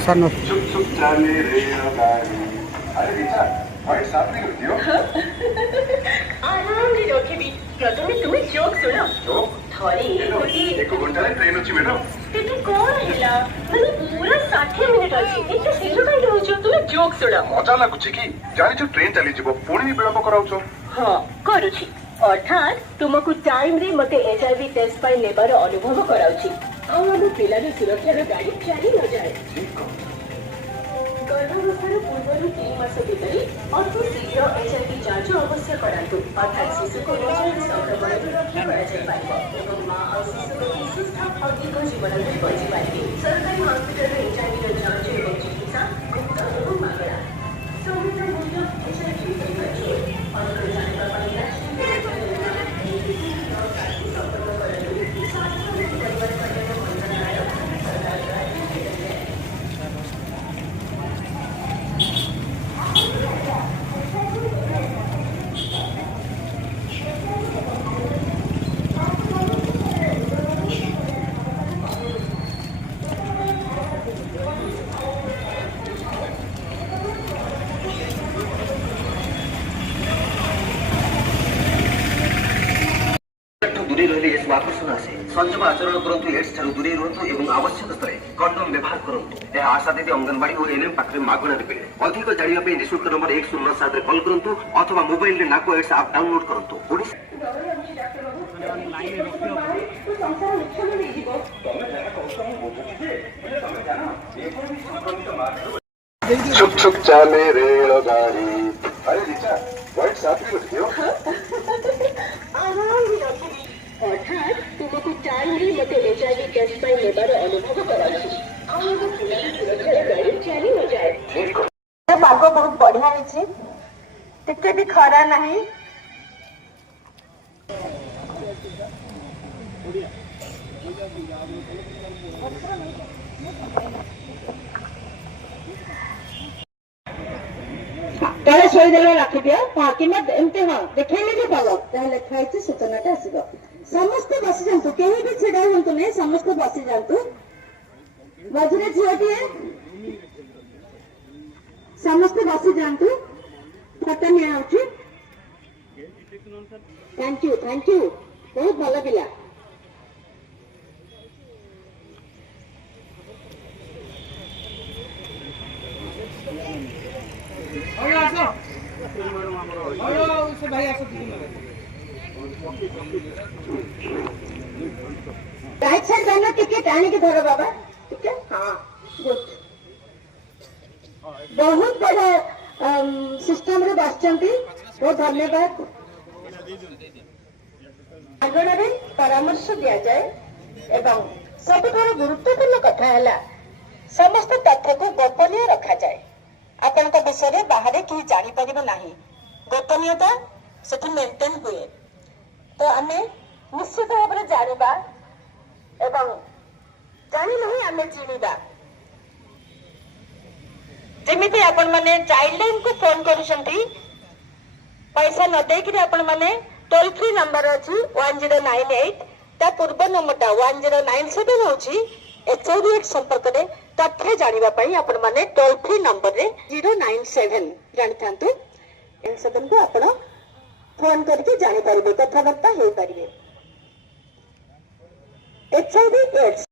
Sir no चुप चले रेलगाड़ी। अरे रीचा, व्हाइट साथ नहीं होती हो? आराम रे रखिबी प्रथमे तुमे जोक सुना जोक? थरे गोटे एक घंटा ट्रेन अच्छी मैडम। तेटे कोन हैला ମାନେ पूरा 60 मिनिट अछि एते शीघ्र काई रहउछ तुमे जोक सुना मजा लागुଛି କି ଜାଣିଛୁ ଟ୍ରେନ ଚାଲିଯିବ ପୁଣି ବି ବିଳମ୍ବ କରାଉଛ। हां करूछि अर्थात तुमको टाइम रे मते एचआईवी टेस्ट पाई नेबार अनुभव कराउछि आ हम पिलार सुरक्षार गाड़ी चाली न जाए गर्भावस्थार पूर्वरु 3 मास भितरे अति शीघ्र एचआईवी जांच अवश्य करातु अर्थात शिशु को एचआईवी संक्रमण रक्षा करा जाय पारिबो एवं मां और शिशु को सुस्थ और दीर्घ जीवन में बची पारिबे सरकारी हॉस्पिटल रे एचआईवी जांच एवं चिकित्सा मुक्त एवं मागणा संविधान मूल्य एचआईवी के और जाने का दूरी रही आकर्षण आसे संयम आचरण करूँ एड्स ठार दूरी रुहतु और आवश्यक स्थले कंडोम व्यवहार करूँ यह आशा दीदी अंगनवाड़ी और एनएम पाखे मागणा मिले अधिक जानवाई निःशुल्क नंबर 107 कल करूँ अथवा मोबाइल में नाको एड्स आप डाउनलोड करूँ। चुप चुप चले रेलगाड़ी। अरे रीचा, व्हाइट साथ नहीं होती हो? आराम रे रखिबी अर्थात तुमको टाइम रे मते एचआईवी टेस्ट पाई नेबार अनुभव कराउछि आ हम पिलार सुरक्षार गाड़ी चाली न जाए ठीक हो। पाग बहुत बढ़िया है टिके भी खरा नहीं तले शोदेले रखि दियो हां कि मत एमते हां देखैले जे पालो ताले खाइछि सूचनाटा आसीबो समस्त बसी जानतु केही भी छेडा होंतु नै समस्त बसी जानतु मझरे झियोटिए समस्त बसी जानतु फटा निया होछि थैंक यू बहुत भलो पिला राइट साइड जाना टिकट आने के धरो बाबा ठीक है हाँ गुड बहुत बड़ा सिस्टम रे बसचंती बहुत धन्यवाद मागणारे परामर्श दिया जाए एवं सबुठार गुरुत्वपूर्ण कथा है समस्त तथ्य को गोपनीय रखा जाए आपण विषय बाहर कहीं जापर ना गोपनीयता से मेंटेन हुए तो आम निश्चित भाव में जाना एवं जानी नहीं आम चिड़ा जमी आपण मैंने चाइल्ड लाइन को फोन कर पैसा न देकर आपण मैंने टोल फ्री नंबर अच्छी 1098 ता पूर्व नंबरटा 1097 होची एचआईवी एड्स संपर्क में तथ्य जानापी आपण मैंने टोल फ्री नंबर रे 097 जानी था 7 को आपण फोन करके जानीपर कथबार्ता हो पारे एचआईवी एड्स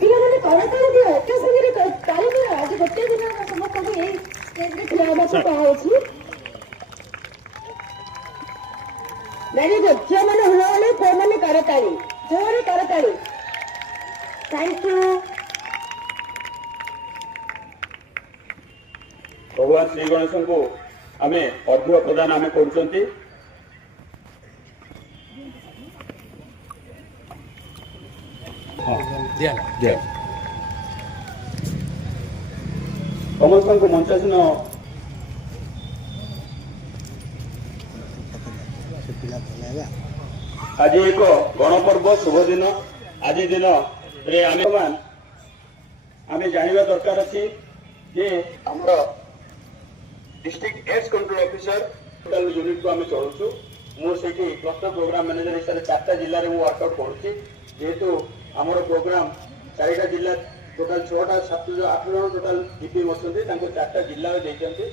पिला दियो एक संगे आज गोटे दिन समस्त को कहा वेरी गुड झील मैंने हुआ पुआ मैंने करताड़ी जोर करताड़ी थैंक यू भगवान श्री गणेश को आम अर्घ्य प्रदान आम कर समस्त को मंचासीन आज एक गणपर्व शुभ दिन आज दिन आम जानवा दरकार अच्छी district AIDS control officer unit को आम चलुचु मुझे क्लस्टर प्रोग्राम मैनेजर हिसाब से 4टा जिले में वर्कआउट करुच्ची जेहेतु आमर प्रोग्राम 4टा जिला टोटाल 6टा 7 8 जन टोटाल जीपी अच्छे 4टा जिला देते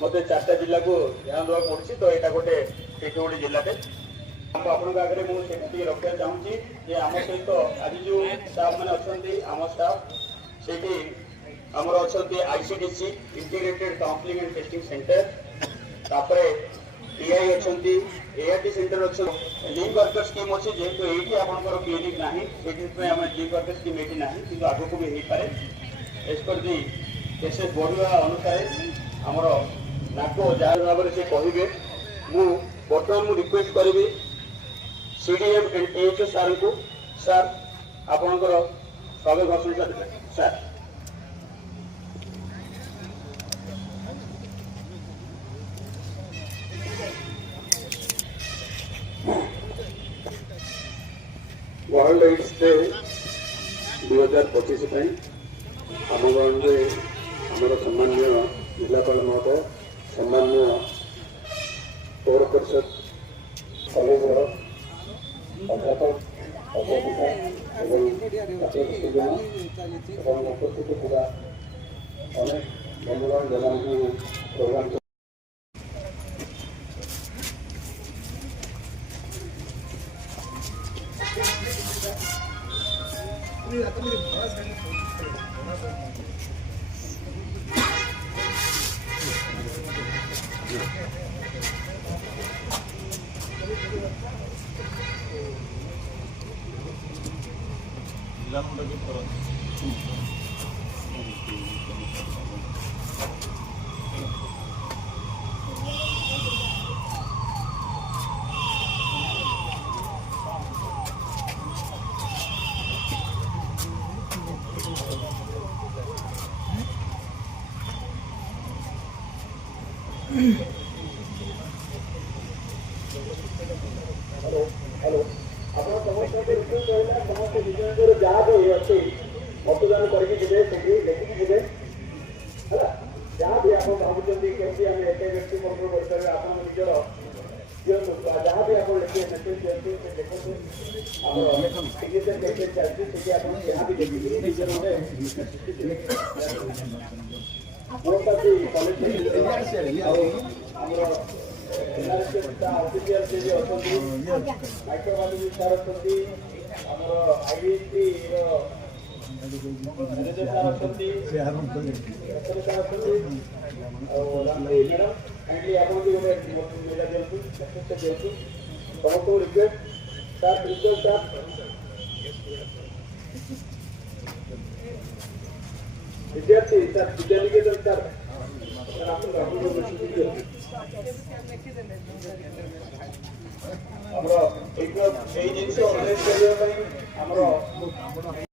मत 4टा जिला को ध्यान देवा पड़ी तो यहाँ गोटे गोटे जिलाटे आपन आगे मुझे रखा चाहूँगी जे आम सहित आज जो स्टाफ मैंने अच्छा आम स्टाफ से आमर अच्छा ICDC integrated counselling and testing centre तापर पीआई अच्छा एआरटी सेंटर अच्छा लिंक वर्कर स्कीम अच्छी जेहेतु ये आपंकर क्लिनिक ना से लिंक वर्कर स्कीम ये ना कि आग को भी हो पाए एज पर दि केसेस बढ़िया अनुसार आमर नाको जहाँ भाव से कहे बर्तमान मुझे रिक्वेस्ट करी सीडीएम एंड एएचओ सार को सार आपणकर स्वागत भाषण सार वर्ल्ड एड्स डे 2025 आम गाँव में आमर सम्मान्य जिलापाल महोदय सम्मान्य पौर परिषद कॉलेज अध्यापक अध्यापिका उपस्थित पूरा अनेक बंधुगण जो प्रोग्राम हेलो आप समस्त समस्त निज निजर जहाँ भी अच्छे मतदान करके जी लेकिन जी है जहाँ भी आप भावुं केमती आम एक व्यक्ति कंट्रोल कर आप निजर दिंतु जहाँ भी आप लिखे मेसेज दिंतु देखते आम सिग्नेचर कैसे चलती आप जहाँ भी देखिए निजर गोटे कॉलेज ऑफिशियल से भी अच्छा माइक्रोबायोलॉजी सार अच्छा आमर आईडीएसपी मैनेजर सार अच्छा मैडम काइंडली आपको गोटे मेला दिंतु दिंतु समस्त रिक्वेस्ट सार प्रिंसिपल सार विद्यार्थी सर विद्यानिकेतन सर ଆମର ଏଇ ଜିନିଷ ଅର୍ଗାନାଇଜ କରିବା ପାଇଁ ଆମର